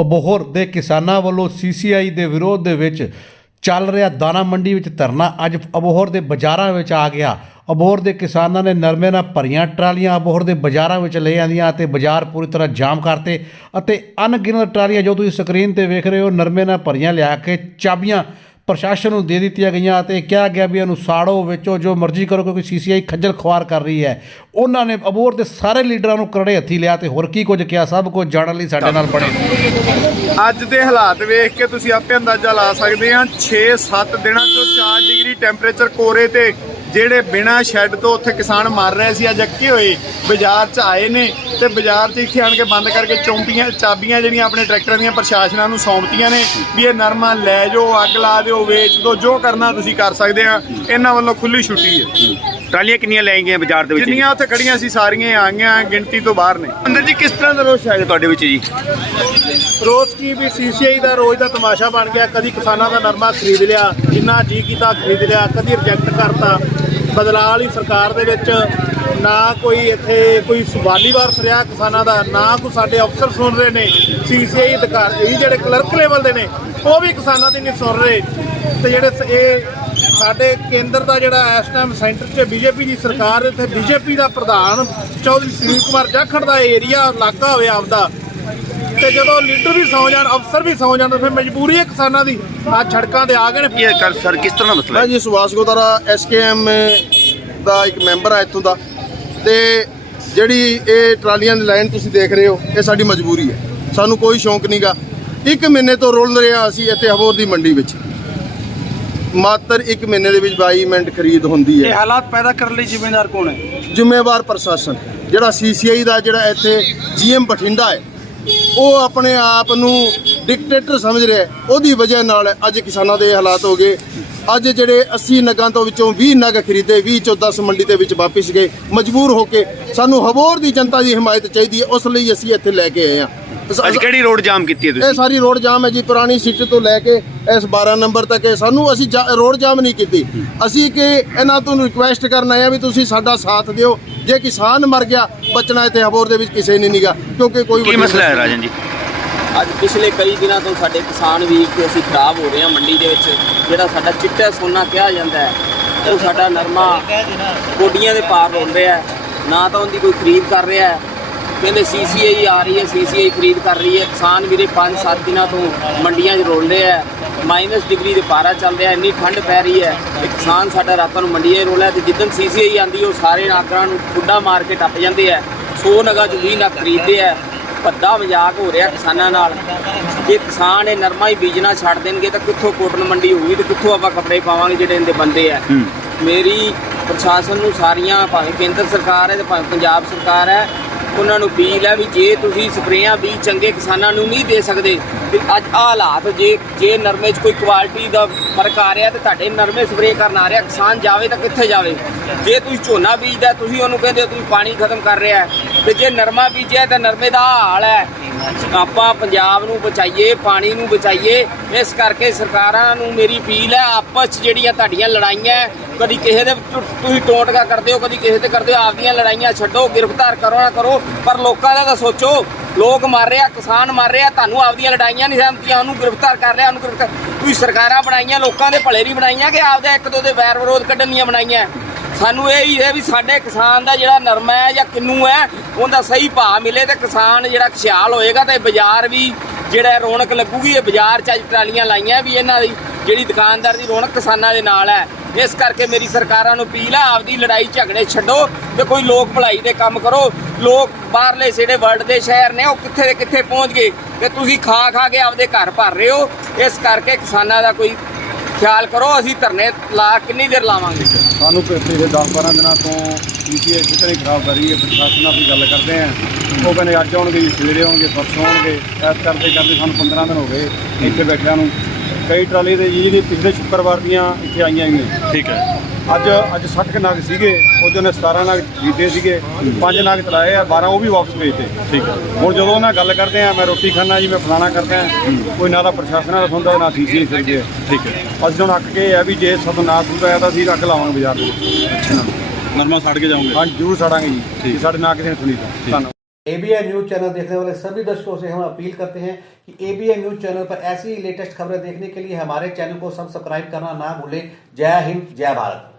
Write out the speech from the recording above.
ਅਬੋਹਰ ਦੇ ਕਿਸਾਨਾਂ ਵੱਲੋਂ ਸੀਸੀਆਈ ਦੇ ਵਿਰੋਧ ਦੇ ਵਿੱਚ ਚੱਲ ਰਿਹਾ ਦਾਣਾ ਮੰਡੀ ਵਿੱਚ ਧਰਨਾ ਅੱਜ ਅਬੋਹਰ ਦੇ ਬਾਜ਼ਾਰਾਂ ਵਿੱਚ ਆ ਗਿਆ। ਅਬੋਹਰ ਦੇ ਕਿਸਾਨਾਂ ਨੇ ਨਰਮੇ ਨਾਲ ਭਰੀਆਂ ਟਰਾਲੀਆਂ ਅਬੋਹਰ ਦੇ ਬਾਜ਼ਾਰਾਂ ਵਿੱਚ ਲੈ ਆਂਦੀਆਂ ਅਤੇ ਬਾਜ਼ਾਰ ਪੂਰੀ ਤਰ੍ਹਾਂ ਜਾਮ ਕਰਤੇ ਅਤੇ ਅਣਗਿਣਤ ਟਰਾਲੀਆਂ, ਜੋ ਤੁਸੀਂ ਸਕਰੀਨ ਤੇ ਵੇਖ ਰਹੇ ਹੋ, ਨਰਮੇ ਨਾਲ ਭਰੀਆਂ ਲਿਆ ਕੇ ਚਾਬੀਆਂ ਪ੍ਰਸ਼ਾਸਨ ਨੂੰ ਦੇ ਦਿੱਤੀਆਂ ਗਈਆਂ ਅਤੇ ਕਿਹਾ ਗਿਆ ਵੀ ਇਹਨੂੰ ਸਾੜੋ, ਵੇਚੋ, ਜੋ ਮਰਜ਼ੀ ਕਰੋ ਕਿਉਂਕਿ ਸੀਸੀਆਈ ਖੱਜਲ ਖੁਆਰ ਕਰ ਰਹੀ ਹੈ। ਉਹਨਾਂ ਨੇ ਅਬੋਰ ਦੇ ਸਾਰੇ ਲੀਡਰਾਂ ਨੂੰ ਕਰੜੇ ਹੱਥੀ ਲਿਆ ਤੇ ਹੋਰ ਕੀ ਕੁਝ ਕਿਹਾ, ਸਭ ਕੁਝ ਜਾਣਨ ਲਈ ਸਾਡੇ ਨਾਲ ਬਣੇ। ਅੱਜ ਦੇ ਹਾਲਾਤ ਵੇਖ ਕੇ ਤੁਸੀਂ ਆਪੇ ਅੰਦਾਜ਼ਾ ਲਾ ਸਕਦੇ ਆ 6-7 ਦਿਨਾਂ ਤੋਂ 4 ਡਿਗਰੀ ਟੈਂਪਰੇਚਰ ਕੋਰੇ ਤੇ ਜਿਹੜੇ ਬਿਨਾ ਸ਼ੈੱਡ ਤੋਂ ਉੱਥੇ ਕਿਸਾਨ ਮਰ ਰਹੇ ਸੀ, ਅੱਜ ਅੱਕੇ ਹੋਏ ਬਾਜ਼ਾਰ 'ਚ ਆਏ ਨੇ ਤੇ ਬਾਜ਼ਾਰ 'ਚ ਇੱਥੇ ਆਣ ਕੇ ਬੰਦ ਕਰਕੇ ਚੌਂਪੀਆਂ ਚਾਬੀਆਂ ਜਿਹੜੀਆਂ ਆਪਣੇ ਟਰੈਕਟਰਾਂ ਦੀਆਂ ਪ੍ਰਸ਼ਾਸਨਾਂ ਨੂੰ ਸੌਂਪਤੀਆਂ ਨੇ ਵੀ ਇਹ ਨਰਮਾ ਲੈ ਜਾਓ, ਅੱਗ ਲਾ ਦਿਓ, ਵੇਚ ਦਿਓ, ਜੋ ਕਰਨਾ ਤੁਸੀਂ ਕਰ ਸਕਦੇ ਆ, ਇਹਨਾਂ ਵੱਲੋਂ ਖੁੱਲੀ ਛੁੱਟੀ ਹੈ। ਟਰਾਲੀਆਂ ਕਿੰਨੀਆਂ ਲੈ ਗਈਆਂ ਬਾਜ਼ਾਰ ਦੇ ਵਿੱਚ? ਜਿੰਨੀਆਂ ਉੱਥੇ ਖੜੀਆਂ ਸੀ ਸਾਰੀਆਂ ਆਈਆਂ ਗਿਣਤੀ ਤੋਂ ਬਾਹਰ ਨੇ। ਅੰਦਰ ਜੀ ਕਿਸ ਤਰ੍ਹਾਂ ਦਾ ਰੋਸ਼ ਹੈ ਤੁਹਾਡੇ ਵਿੱਚ ਜੀ? ਰੋਜ਼ ਕੀ ਵੀ ਸੀਸੀਆਈ ਦਾ ਰੋਜ਼ ਦਾ ਤਮਾਸ਼ਾ ਬਣ ਗਿਆ ਕਦੀ ਕਿਸਾਨਾਂ ਦਾ ਨਰਮਾ ਖਰੀਦ ਲਿਆ ਜਿੰਨਾ ਜੀ ਕੀਤਾ ਖਰੀਦ ਲਿਆ ਕਦੀ ਰਿਜੈਕਟ ਕਰਤਾ। ਬਦਲਾਅ ਵਾਲੀ ਸਰਕਾਰ ਦੇ ਵਿੱਚ ਨਾ ਕੋਈ ਇੱਥੇ ਕੋਈ ਸਵਾਲੀ ਵਾਰਸ ਰਿਹਾ ਕਿਸਾਨਾਂ ਦਾ ਨਾ ਕੋਈ ਸਾਡੇ ਅਫਸਰ ਸੁਣ ਰਹੇ ਨੇ ਸੀਸੀਆਈ ਅਧਿਕਾਰੀ ਜਿਹੜੇ ਕਲਰਕ ਲੈਵਲ ਦੇ ਨੇ ਉਹ ਵੀ ਕਿਸਾਨਾਂ ਦੀ ਨਹੀਂ ਸੁਣ ਰਹੇ। ਤੇ ਜਿਹੜੇ ਇਹ ਸਾਡੇ ਕੇਂਦਰ ਦਾ ਜਿਹੜਾ ਇਸ ਟਾਈਮ ਸੈਂਟਰ 'ਚ ਬੀਜੇਪੀ ਦੀ ਸਰਕਾਰ ਇੱਥੇ ਬੀਜੇਪੀ ਦਾ ਪ੍ਰਧਾਨ ਚੌਧਰੀ ਸੁਨੀਲ ਕੁਮਾਰ ਜਾਖੜ ਦਾ ਏਰੀਆ ਇਲਾਕਾ ਹੋਵੇ ਆਪਦਾ। ਤੇ ਜਦੋਂ ਲੀਡਰ ਵੀ ਸੌ ਜਾਣ ਅਫਸਰ ਵੀ ਸੌ ਜਾਣ ਫਿਰ ਮਜਬੂਰੀ ਹੈ ਕਿਸਾਨਾਂ ਦੀ। ਅੱਜ ਸੜਕਾਂ ਤੇ ਆ ਗਏ ਨੇ। ਇਹ ਕਰ ਸਰ ਕਿਸ ਤਰ੍ਹਾਂ ਦਾ ਮਸਲਾ ਹੈ? ਜੀ ਸੁਭਾਸ਼ ਗੋਦਾਰਾ ਐਸਕੇਐਮ ਦਾ ਇੱਕ ਮੈਂਬਰ ਆ ਇੱਥੋਂ ਦਾ। ਤੇ ਜਿਹੜੀ ਇਹ ਟਰਾਲੀਆਂ ਦੀ ਲਾਈਨ ਤੁਸੀਂ ਦੇਖ ਰਹੇ ਹੋ ਇਹ ਸਾਡੀ ਮਜਬੂਰੀ ਹੈ। ਸਾਨੂੰ ਕੋਈ ਸ਼ੌਂਕ ਨਹੀਂਗਾ ਇੱਕ ਮਹੀਨੇ ਤੋਂ ਰੋਲ ਰਿਹਾ ਅਸੀਂ ਇੱਥੇ ਹਬੋਰ ਦੀ ਮੰਡੀ ਵਿੱਚ। ਮਾਤਰ ਇੱਕ ਮਹੀਨੇ ਦੇ ਵਿੱਚ 22 ਮਿੰਟ ਖਰੀਦ ਹੁੰਦੀ ਹੈ। ਹਾਲਾਤ ਪੈਦਾ ਕਰਨ ਲਈ ਜ਼ਿੰਮੇਦਾਰ ਕੌਣ ਹੈ? ਜ਼ਿੰਮੇਵਾਰ ਪ੍ਰਸ਼ਾਸਨ। ਜਿਹੜਾ ਸੀਸੀਆਈ ਦਾ ਜਿਹੜਾ ਇੱਥੇ ਜੀਐਮ ਬਠਿੰਡਾ ਹੈ ਉਹ ਆਪਣੇ ਆਪ ਨੂੰ ਡਿਕਟੇਟਰ ਸਮਝ ਰਿਹਾ ਹੈ। ਉਹਦੀ ਵਜ੍ਹਾ ਨਾਲ ਅੱਜ ਕਿਸਾਨਾਂ ਦੇ ਇਹ ਹਾਲਾਤ ਹੋ ਗਏ। ਅੱਜ ਜਿਹੜੇ 80 ਨਗਾਂ ਤੋਂ ਵਿੱਚੋਂ 20 ਨਗ ਖਰੀਦੇ 20 ਚੋਂ 10 ਮੰਡੀ ਦੇ ਵਿੱਚ ਵਾਪਿਸ ਗਏ ਮਜਬੂਰ ਹੋ ਕੇ ਸਾਨੂੰ ਹਬੋਰ ਦੀ ਜਨਤਾ ਦੀ ਹਮਾਇਤ ਚਾਹੀਦੀ ਹੈ ਉਸ ਲਈ ਅਸੀਂ ਇੱਥੇ ਲੈ ਕੇ ਆਏ ਹਾਂ। ਅੱਜ ਕਿਹੜੀ ਰੋਡ ਜਾਮ ਕੀਤੀ ਹੈ ਇਹ ਤੁਸੀਂ ਸਾਰੀ ਰੋਡ ਜਾਮ ਹੈ ਜੀ ਪੁਰਾਣੀ ਸਿਟੀ ਤੋਂ ਲੈ ਕੇ ਇਸ 12 ਨੰਬਰ ਤੱਕ। ਇਹ ਸਾਨੂੰ ਅਸੀਂ ਰੋਡ ਜਾਮ ਨਹੀਂ ਕੀਤੀ। ਅਸੀਂ ਕਿ ਇਹਨਾਂ ਤੋਂ ਰਿਕੁਐਸਟ ਕਰਨ ਆਏ ਆ ਵੀ ਤੁਸੀਂ ਸਾਡਾ ਸਾਥ ਦਿਓ। ਜੇ ਕਿਸਾਨ ਮਰ ਗਿਆ ਬਚਣਾ ਇੱਥੇ ਹਬੋਰ ਦੇ ਵਿੱਚ ਕਿਸੇ ਨੇ ਨਹੀਂਗਾ ਕਿਉਂਕਿ ਕੋਈ ਕੀ ਮਸਲਾ ਹੈ ਰਾਜਨ ਜੀ? ਅੱਜ ਪਿਛਲੇ ਕਈ ਦਿਨਾਂ ਤੋਂ ਸਾਡੇ ਕਿਸਾਨ ਵੀਰ ਤੇ ਅਸੀਂ ਖਰਾਬ ਹੋ ਰਹੇ ਹਾਂ ਮੰਡੀ ਦੇ ਵਿੱਚ, ਜਿਹੜਾ ਸਾਡਾ ਚਿੱਟਾ ਸੋਨਾ ਕਿਹਾ ਜਾਂਦਾ ਹੈ, ਉਹ ਸਾਡਾ ਨਰਮਾ ਕੋਡੀਆਂ ਦੇ ਪਾਰ ਰੋਲ ਰਿਹਾ ਨਾ ਤਾਂ ਉਹਦੀ ਕੋਈ ਖਰੀਦ ਕਰ ਰਿਹਾ ਹੈ। ਕਹਿੰਦੇ ਸੀਸੀਆਈ ਆ ਰਹੀ ਹੈ ਸੀਸੀਆਈ ਖਰੀਦ ਕਰ ਰਹੀ ਹੈ। ਕਿਸਾਨ ਵੀਰੇ 5-7 ਦਿਨਾਂ ਤੋਂ ਮੰਡੀਆਂ 'ਚ ਰੋਲ ਰਿਹਾ ਹੈ। ਮਾਈਨਸ ਡਿਗਰੀ ਦੇ ਪਾਰਾ ਚੱਲ ਰਿਹਾ ਇੰਨੀ ਠੰਡ ਪੈ ਰਹੀ ਹੈ ਤੇ ਕਿਸਾਨ ਸਾਡਾ ਰਾਤਾਂ ਨੂੰ ਮੰਡੀਆਂ 'ਚ ਰੋਲਿਆ ਤੇ ਜਿੱਦਣ ਸੀਸੀਆਈ ਆਂਦੀ ਉਹ ਸਾਰੇ ਨਾਗਰਾਂ ਨੂੰ ਖੁੱਡਾ ਮਾਰ ਕੇ ਟੱਪ ਜਾਂਦੇ ਆ 100 ਨਗਾ 'ਚ 20 ਨਗ ਖਰੀਦਦੇ ਆ ਭੱਦਾ ਮਜ਼ਾਕ ਹੋ ਰਿਹਾ ਕਿਸਾਨਾਂ ਨਾਲ। ਜੇ ਕਿਸਾਨ ਇਹ ਨਰਮਾ ਹੀ ਬੀਜਣਾ ਛੱਡ ਦੇਣਗੇ ਤਾਂ ਕਿੱਥੋਂ ਕੋਟਨ ਮੰਡੀ ਹੋਊਗੀ ਤੇ ਕਿੱਥੋਂ ਆਪਾਂ ਕੱਪੜੇ ਪਾਵਾਂਗੇ ਜਿਹੜੇ ਇਹਦੇ ਬੰਦੇ ਆ? ਮੇਰੀ ਪ੍ਰਸ਼ਾਸਨ ਨੂੰ ਸਾਰੀਆਂ ਭਾਵੇਂ ਕੇਂਦਰ ਸਰਕਾਰ ਹੈ ਤੇ ਭਾਵੇਂ ਪੰਜਾਬ ਸਰਕਾਰ ਹੈ ਉਹਨਾਂ ਨੂੰ ਅਪੀਲ ਹੈ ਵੀ ਜੇ ਤੁਸੀਂ ਸਪਰੇਆਂ ਵੀ ਚੰਗੇ ਕਿਸਾਨਾਂ ਨੂੰ ਨਹੀਂ ਦੇ ਸਕਦੇ ਤੇ ਅੱਜ ਆਹ ਹਾਲਾਤ ਜੇ ਜੇ ਨਰਮੇ 'ਚ ਕੋਈ ਕੁਆਲਿਟੀ ਦਾ ਫ਼ਰਕ ਆ ਰਿਹਾ ਤੇ ਤੁਹਾਡੇ ਨਰਮੇ ਸਪਰੇਅ ਕਰਨ ਆ ਰਿਹਾ ਕਿਸਾਨ ਜਾਵੇ ਤਾਂ ਕਿੱਥੇ ਜਾਵੇ? ਜੇ ਤੁਸੀਂ ਝੋਨਾ ਬੀਜਦਾ ਤੁਸੀਂ ਉਹਨੂੰ ਕਹਿੰਦੇ ਤੁਸੀਂ ਪਾਣੀ ਖਤਮ ਕਰ ਰਿਹਾ ਤੇ ਜੇ ਨਰਮਾ ਬੀਜਿਆ ਤਾਂ ਨਰਮੇ ਦਾ ਹਾਲ ਹੈ। ਆਪਾਂ ਪੰਜਾਬ ਨੂੰ ਬਚਾਈਏ, ਪਾਣੀ ਨੂੰ ਬਚਾਈਏ, ਇਸ ਕਰਕੇ ਸਰਕਾਰਾਂ ਨੂੰ ਮੇਰੀ ਅਪੀਲ ਹੈ, ਆਪਸ 'ਚ ਜਿਹੜੀਆਂ ਤੁਹਾਡੀਆਂ ਲੜਾਈਆਂ ਕਦੀ ਕਿਸੇ ਦੇ ਤੁਸੀਂ ਟੋਟਕਾ ਕਰਦੇ ਹੋ, ਕਦੀ ਕਿਸੇ ਤੇ ਕਰਦੇ ਹੋ, ਆਪਦੀਆਂ ਲੜਾਈਆਂ ਛੱਡੋ, ਗ੍ਰਿਫਤਾਰ ਕਰੋ ਨਾ ਕਰੋ, ਪਰ ਲੋਕਾਂ ਦਾ ਤਾਂ ਸੋਚੋ, ਲੋਕ ਮਰ ਰਿਹਾ, ਕਿਸਾਨ ਮਰ ਰਿਹਾ, ਤੁਹਾਨੂੰ ਆਪਦੀਆਂ ਲੜਾਈਆਂ ਨਹੀਂ ਸਹਿਮਤੀਆਂ, ਉਹਨੂੰ ਗ੍ਰਿਫਤਾਰ ਕਰ ਲਿਆ, ਉਹਨੂੰ ਗ੍ਰਿਫਤਾਰ ਤੁਸੀਂ ਸਰਕਾਰਾਂ ਬਣਾਈਆਂ, ਲੋਕਾਂ ਦੇ ਭਲੇ ਨਹੀਂ ਬਣਾਈਆਂ ਕਿ ਆਪਦਾ ਇੱਕ ਦੋ ਦੇ ਵੈਰ ਵਿਰੋਧ ਕੱਢਣੀਆਂ ਬਣਾਈਆਂ। ਸਾਨੂੰ ਇਹ ਹੀ ਹੈ ਵੀ ਸਾਡੇ ਕਿਸਾਨ ਦਾ ਜਿਹੜਾ ਨਰਮਾ ਹੈ ਜਾਂ ਕਿੰਨੂ ਹੈ, ਉਹਦਾ ਸਹੀ ਭਾਅ ਮਿਲੇ ਤੇ ਕਿਸਾਨ ਜਿਹੜਾ ਖੁਸ਼ਹਾਲ ਹੋਏਗਾ ਤੇ ਬਾਜ਼ਾਰ ਵੀ ਜਿਹੜਾ ਰੌਣਕ ਲੱਗੂਗੀ। ਇਹ ਬਾਜ਼ਾਰ ਚ ਅੱਜ ਟਰਾਲੀਆਂ ਲਾਈਆਂ ਵੀ ਇਹਨਾਂ ਦੀ, ਜਿਹੜੀ ਦੁਕਾਨਦਾਰ ਦੀ ਰੌਣਕ ਕਿਸਾਨਾਂ ਦੇ ਨਾਲ ਹੈ। ਇਸ ਕਰਕੇ ਮੇਰੀ ਸਰਕਾਰਾਂ ਨੂੰ ਅਪੀਲ ਹੈ ਆਪਦੀ ਲੜਾਈ ਝਗੜੇ ਛੱਡੋ ਤੇ ਕੋਈ ਲੋਕ ਭਲਾਈ ਦੇ ਕੰਮ ਕਰੋ। ਲੋਕ ਬਾਹਰਲੇ ਜਿਹੜੇ ਵਰਲਡ ਦੇ ਸ਼ਹਿਰ ਨੇ, ਉਹ ਕਿੱਥੇ ਦੇ ਕਿੱਥੇ ਪਹੁੰਚ ਗਏ ਤੇ ਤੁਸੀਂ ਖਾ ਖਾ ਕੇ ਆਪਦੇ ਘਰ ਭਰ ਰਹੇ ਹੋ। ਇਸ ਕਰਕੇ ਕਿਸਾਨਾਂ ਦਾ ਕੋਈ ਖਿਆਲ ਕਰੋ ਅਸੀਂ ਧਰਨੇ ਲਾ ਕਿੰਨੀ ਦੇਰ ਲਾਵਾਂਗੇ? ਸਾਨੂੰ ਪਿਛਲੇ 10-12 ਦਿਨਾਂ ਤੋਂ ਪੀਟੀਆਈ ਕਿਤਨੇ ਖਰਾਬ ਕਰ ਰਹੀ ਹੈ ਪ੍ਰਸ਼ਾਸਨ ਨਾਲ ਵੀ ਗੱਲ ਕਰਦੇ ਆਂ। ਉਹ ਕਹਿੰਦੇ ਅੱਜ ਆਉਣਗੇ ਜੀ ਸਵੇਰੇ ਆਉਣਗੇ ਪਰਸੋਂ ਆਉਣਗੇ ਐਸ ਕਰਦੇ ਕਰਦੇ ਸਾਨੂੰ 15 ਦਿਨ ਹੋ ਗਏ ਇੱਥੇ ਬੈਠਿਆਂ ਨੂੰ। ਕਈ ਟਰਾਲੀ ਦੇ ਜੀ ਜਿਹੜੇ ਪਿਛਲੇ ਸ਼ੁੱਕਰਵਾਰ ਦੀਆਂ ਇੱਥੇ ਆਈਆਂ ਹੀ ਨੇ ਠੀਕ ਹੈ। ਅੱਜ ਅੱਜ 60 ਕੁ ਨਗ ਸੀਗੇ ਉਹਦੇ ਨੇ 17 ਨਗ ਖਰੀਦੇ ਸੀਗੇ ਪੰਜ ਨਗ ਚਲਾਏ ਆ 12 ਉਹ ਵੀ ਵਾਪਸ ਭੇਜਤੇ ਠੀਕ ਹੈ ਹੁਣ ਜਦੋਂ ਉਹਨਾਂ ਗੱਲ ਕਰਦੇ ਆ ਮੈਂ ਰੋਟੀ ਖਾਣਾ ਜੀ ਮੈਂ ਫਲਾਣਾ ਕਰਦਾ ਕੋਈ ਨਾ ਦਾ ਪ੍ਰਸ਼ਾਸਨ ਦਾ ਸੁਣਦਾ ਨਾ ਸੀਸੀ ਸੁਣਦੇ ਠੀਕ ਹੈ ਅਸੀਂ ਹੁਣ ਅੱਕ ਕੇ ਆ ਵੀ ਜੇ ਸਤ ਨਾ ਸੁਣਦਾ ਹੈ ਤਾਂ ਅਸੀਂ ਅੱਗ ਲਾਵਾਂਗੇ ਬਾਜ਼ਾਰ ਦੇ ਵਿੱਚ ਨਰਮਾ ਛੱਡ ਕੇ ਜਾਓਗੇ ਹਾਂ ਜਰੂਰ ਸਾੜਾਂਗੇ ਜੀ ਜੇ ਸਾਡੇ ਨਾਲ ਕਿਸੇ ਨੇ ਸੁਣੀ ਤਾਂ ਧੰਨਵਾਦ एबीएन न्यूज चैनल देखने वाले सभी दर्शकों से हम अपील करते हैं कि एबीएन न्यूज चैनल पर ऐसी ही लेटेस्ट खबरें देखने के लिए हमारे चैनल को सब्सक्राइब करना ना भूलें जय हिंद जय भारत